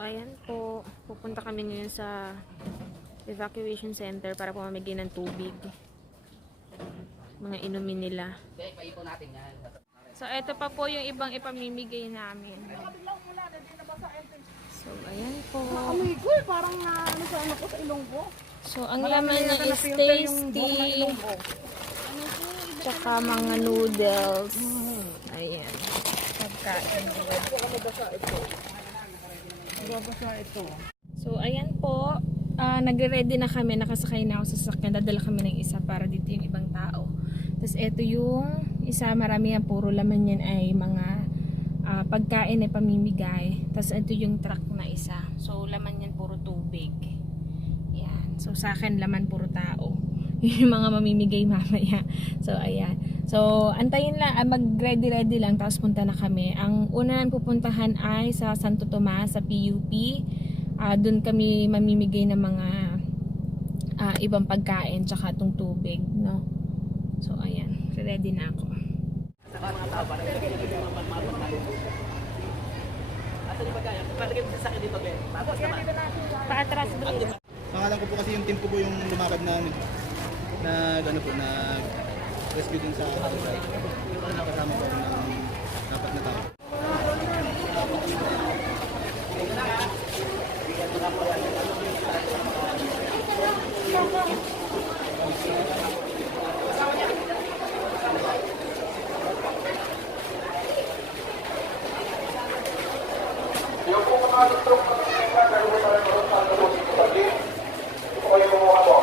ayan po. Pupunta kami ngayon sa evacuation center para pumamigay ng tubig. Mga inumin nila. So, ito pa po yung ibang ipamimigay namin. So, ayan po. Amigo, parang ano sa ano ko sa ilong ko. So, ang laman niya is tasty. Tsaka mga noodles. Ayan. Pagkain. Babasa ito. So, ayan po. Nagre-ready na kami. Nakasakay na ako sa sasakyan. Dadala kami ng isa para dito yung ibang tao. Tapos, ito yung isa. Marami yan. Puro laman yan ay mga pagkain na pamimigay. Tapos, ito yung truck na isa. So, laman yan puro tubig. Yan. So, sa akin, laman puro tao. Yung mga mamimigay mamaya. So, ayan. So, antayin lang. Mag-ready-ready lang. Tapos, punta na kami. Ang una pupuntahan ay sa Santo Tomas, sa PUP. Doon kami mamimigay ng mga ibang pagkain tsaka itong tubig, no? So, ayan. Ready na ako. Paatras, bro. Pangalan ko po kasi yung team ko po yung lumakad na ano po, nag rescue din sa kasama po ng dapat na tao. Yung po mga instruct na pinagka dahil mo pa rin mo sa ano si Kapatid. Ito kayo kumuha po.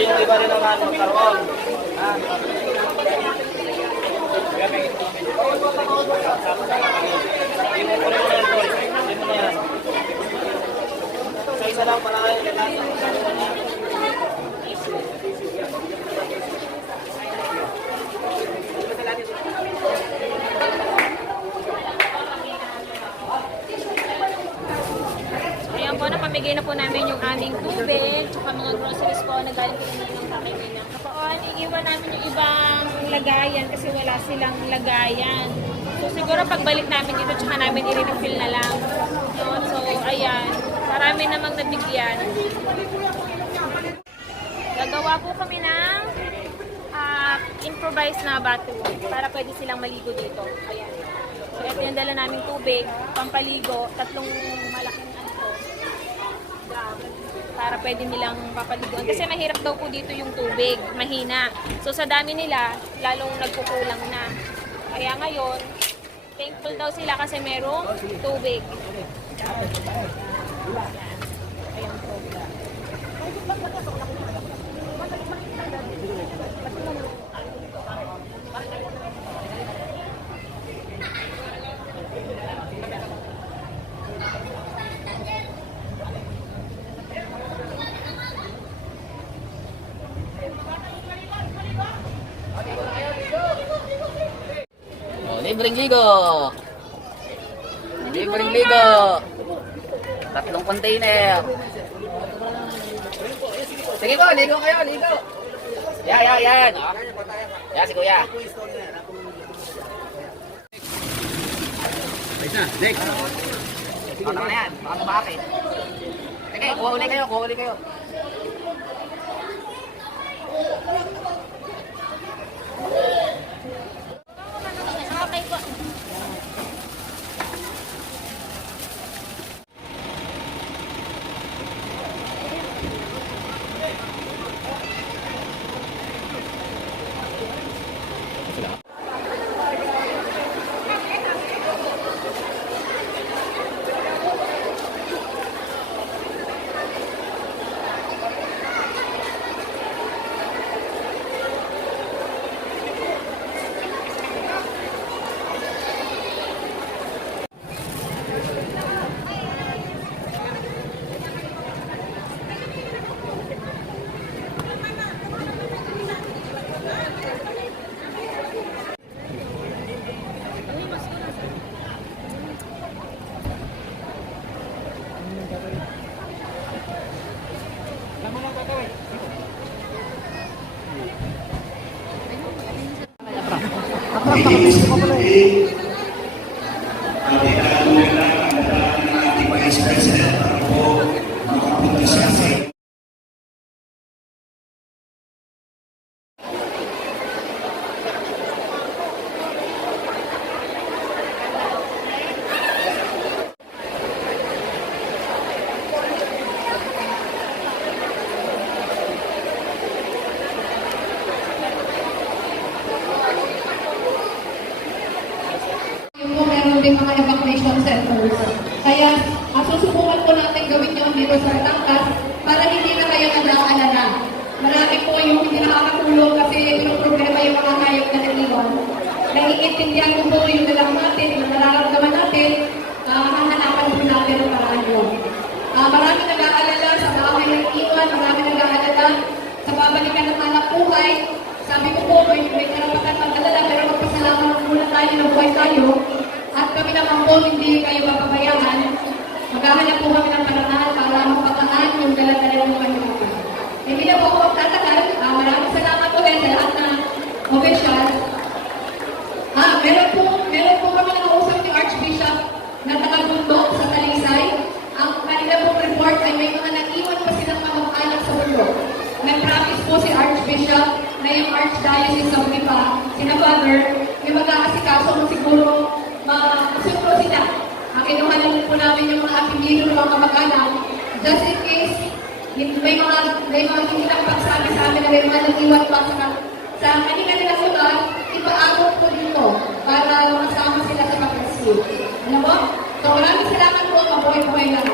Yung iba rin naman magkaroon. Isa lang para kayo. Ayan po, napamigay na po namin yung aming tubig tsaka mga groceries po na galing po ng tatay nila. Kapoon, iiwan namin yung ibang lagayan kasi wala silang lagayan. So siguro pagbalik namin dito tsaka namin i-refill na lang. No? So ayan, marami namang nabigyan. Gagawa po kami ng improvised na bathroom para pwede silang maligo dito. Ayan. So ito yung dala naming tubig, pampaligo, tatlong malaking para pwede nilang papaliguan. Kasi mahirap daw po dito yung tubig, mahina. So sa dami nila, lalong nagkukulang na. Kaya ngayon, thankful daw sila kasi merong tubig. Ayan po. Libreng ligo. Libreng ligo. 3 container. Sige po, ligo kayo, ligo. Yan. Oh. Yan si Kuya. Next. Tama na yan, baka tumakit. Sige, kuha uli kayo. Yung po meron din mga evacuation centers. Kaya, susubukan po natin gawin yun dito sa Batangas para hindi na kayo nag-aalala. Marami po yung hindi nakakatulong kasi yung problema yung mga hayop na nag-iwan. Naiintindihan ko po yung dalang natin, yung nararamdaman natin, hahanapan po natin ang paraan yun. Marami nag-aalala sa bahay ng iwan, marami nag-aalala sa babalikan ng anak buhay. Sabi ko po, may karapatan mag-alala, pero magpasalamat muna tayo ng buhay tayo. At kami naman po, hindi kayo mapabayaan. Maghahanap po kami ng paraan para mapakaan yung dala-dala ng Panginoon. Hindi na po ako magtatagal. Maraming salamat ulit sa lahat ng official. Meron po kami nakausap ni Archbishop na taga-bundok sa Talisay. Ang kanila pong report ay may mga nag-iwan pa silang kamag-anak sa bundok. Nag-promise po si Archbishop na yung Archdiocese of Lipa, sina Father, yung mag-aasikaso kung siguro masuntro sila. Kinuha lang po namin yung mga apelido ng mga kamag-anak just in case may mga hindi lang pagsabi sa amin na may mga nag-iwan pa sa kanila lugar, ipaabot po dito para makasama sila sa pag-rescue. Ano po? So maraming salamat po, mabuhay-buhay lang.